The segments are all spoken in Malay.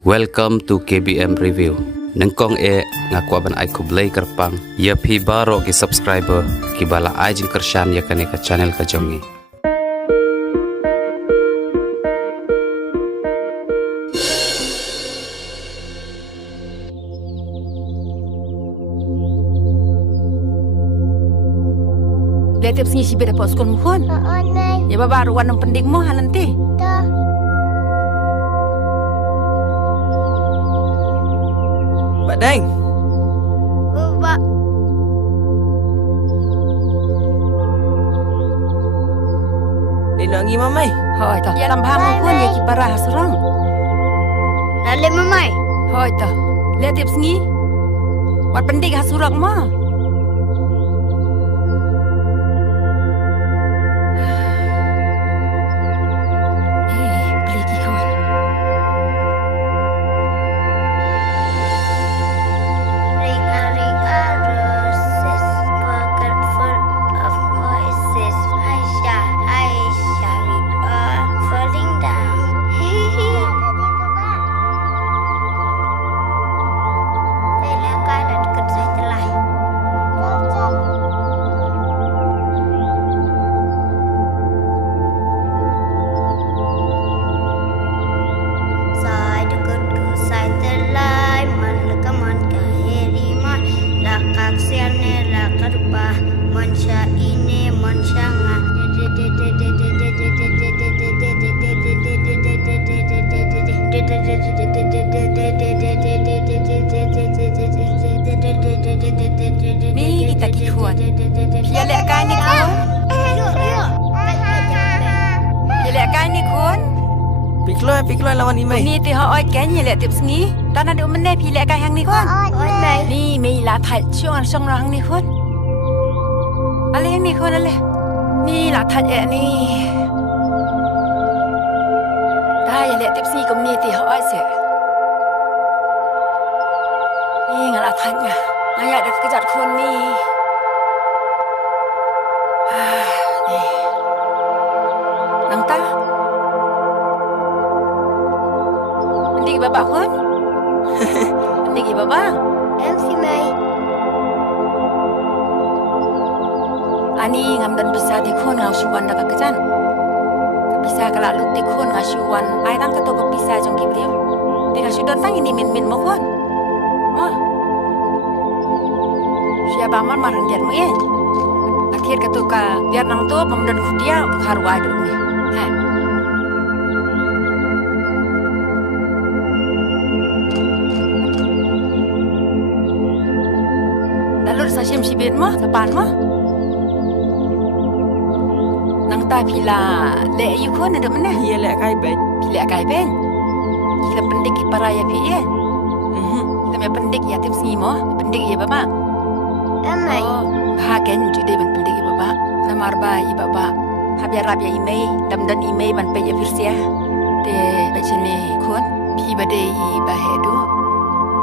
Welcome to KBM Review. Nengkong ngakwa ban ai kublai kerpang. Ya pi baro ki subscriber ki bala ai jin kershan ya kane ka channel ka jongi. Lihat tiap sengi sibir dapat sekolah muhun. Ya bapa ruan yang penting mu halanti. Pak Deng. Bapa. Dia nak pergi mamai. Hoi toh. Ya lambah muhun ya kipara hasurang. Lalu mamai. Hoi toh. Lihat tiap sengi. Wat penting hasurang mah. Mansha ini mansyanga Ni kita kikuan. Ya lihat kan ni kun. Ya lihat kan ni kun. Pikloy lawan Imai. Ni ti hoi kan ya lihat tiap sengi. Dan ada umne pi lihat kan hang ni kun. Ni mei la thai chuang song rang ni kun. Ale ni kun ale. Ni la thai ni. Dah ya lihat tiap sengi kum ni ti hoi se. Ni ngala thai nya. Ngaya dak kejat kun ni. Ni. Nang ta. Nanti bapa kun. Nanti bapa. MC Mai. Ani ngam dan bisa di kun ngau shuan dak kejan. Bisa kala lut di kun ngau shuan. Ai tang ka to ko bisa jong ki brio. Ti ka shu don tang ini min mo kun. Mo. Siapa man marang dia mo ye. Akhir ka to ka biar nang to pemdan kudia harwa du ni. Ha. Lalu sa sim sibit mo, depan mo. Nang ta pila le yu kun ada mana? Dia lek kai bet. Pila kai ben. Kita pendik ki paraya pi ye. Kita me pendik ya tips ni mo, pendik ye bapa. Amai. Ha ken ju de ban pendik ye bapa. Namar ba ye bapa. Ha biar rabia email, dan email ban pe ye firsia. Te pe chini kun pi ba de yi ba hedu.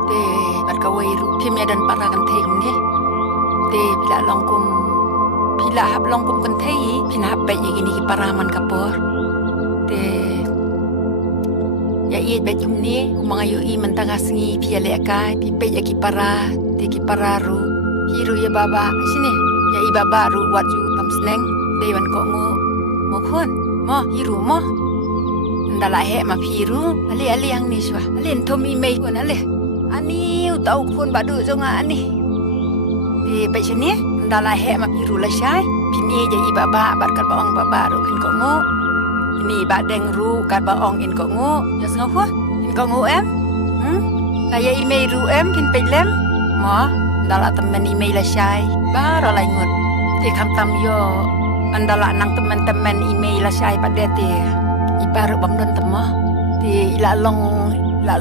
Te bar ka wai ru pi me dan paragan thei kum ni. Te pila longkum pila hab longkum kan thei pina hab pe ye gini ki paraman kapor. Te ya i bet kum ni mga yu i mantangasngi pi le kai pi pe ya ki para te ki para ru hiru ya baba sini ya i baba ru wat ju tam sneng dewan ko mo khon mo hiru mo ndala he ma phiru ali ang ni swa ali thom i mei kon ale ani utau khon badu jonga ani te pe chini ndala he ma phiru la shai pini ya i baba bar kar baong baba ru kin ko ngo ini ba deng ru kar baong in ko ngo ya sngo khwa in ko ngo em kaya i mei ru em kin pe lem mo ndala temen i mei la shai ba ro lai ngut te kham tam yo andala nang teman-teman email la sai pada te ibar bam don temo te la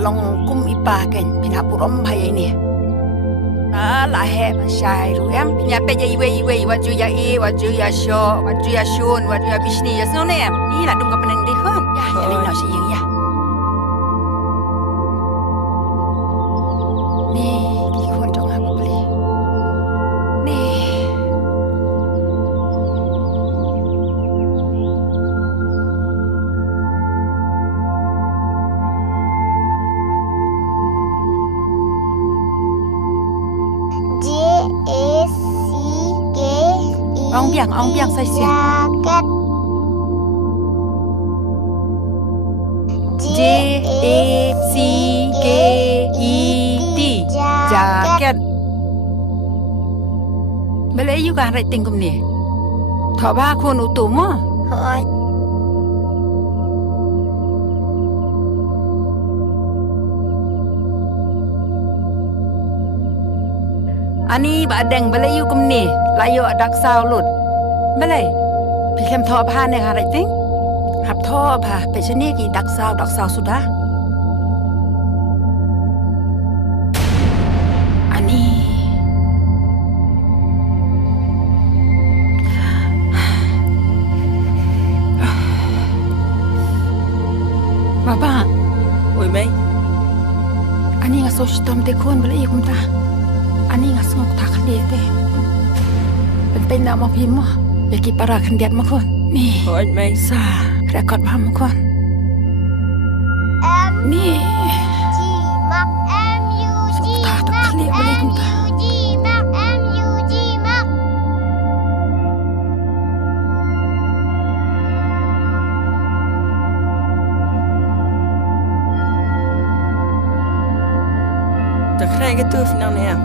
long kum ipa ken pina purom bhai ni la he sai ru em pinya pe je iwe waju ya waju ya sho waju ya shun waju ya bishni ya sno ne em ni la dum ka penang de khon ya ya le no si ya ni ki khon jong ha beli ni Ong biang sai sia. Jacket. J A C K E T. Jacket. Bala you kan writing kum ni. Tho ba khun utumo. Hoi. Ani ba deng bala you kum ni. Layo adak sao lut. Bala. Pi kem tho ba ne ha writing. Hap tho ba pe chini ki dak sao sudah. Ani Baba, Oi mai. ani nga so stom te khon bala ikum ta. Ani nga sngok ta khali te. Pentai na mo phim mo. Yaki para khandiat mo khon. Ni. Oi mai. Sa record ba mo khon. M Ni. G Mark M U G Tak tak Mark kali balik M entah. U G Mark M U G Mark. Tak kena ke tu final ni ya.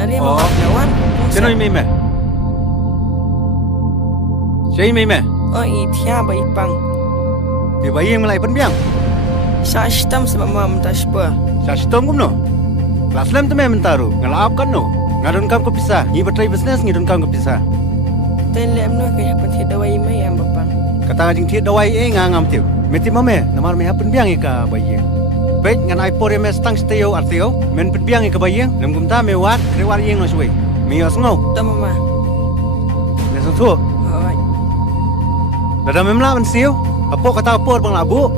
Ari mau lawan. Chơi mày mẹ. Chơi mày mẹ. Oh i thia bai pang. Thì vậy em lại vẫn biang. Sa stam sama mam taspa. Sa sitom kum no. Kelas lem tu memang taru. Ngalap kan no. Ngadun kam ko pisah. Ngi bertrai business ngidun kam ko pisah. Ten lem no ke hapan thi dawai mai am bapang. Kata jing thiet dawai ngam tiu. Meti mame namar me hapen biang ka bayeng. Baik ngan ai por mes tang steo arteo. Men pet biang ka bayeng. Lem kum ta me wat krewar yeng no suai. Mi os ngau. Ta mama. Ne sun thu. Oi. Dadam memla men siu. Apo kata por bang labu.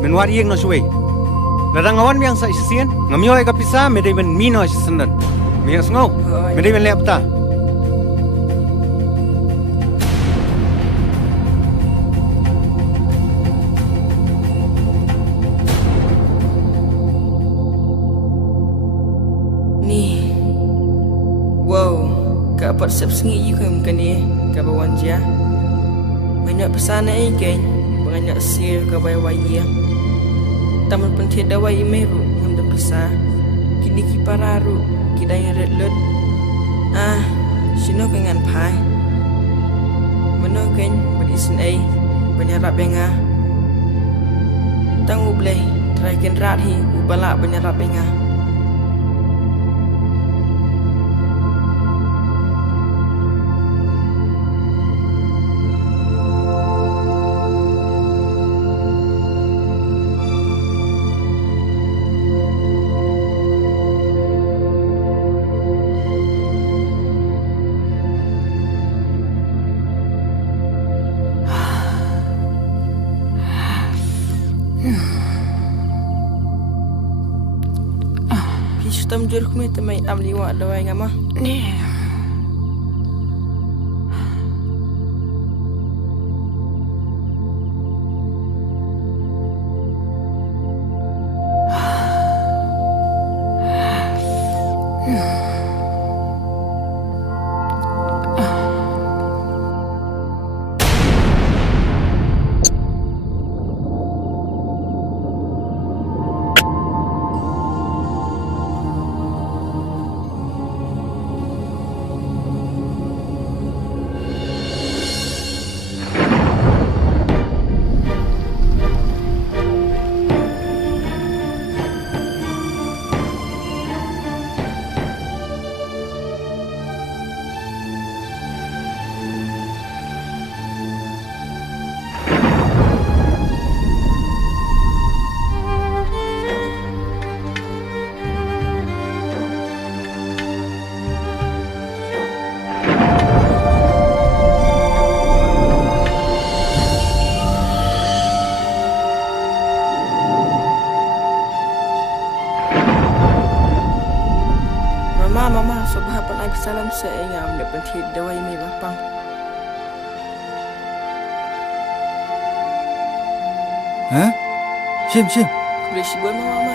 Men war yeng no suai. Dadang awan biang sa isien. Ngamyo ka pisah me dei men mi no sendan. Mi os ngau. Oi. Me dei men lep ta. Ni. Wow. Ka pat sep sengi you kem kan ni. Ka bawan dia. Banyak pesan ai geng. Banyak sir ka bai wai ya. Taman penthi dawai meru ngam da pesa. Kini ki pararu. Kidai red lut. Ah, sino kengan pai. Mano ken berisin ai. Banyarap benga. Tang uble. Try ken rat hi ubala banyarap benga. Pistam juruk mi temai am liwa dawai ngama. Ni. salam saya ngam le penthi dawai mi bapang. Hah? Syim. Boleh si buat mama.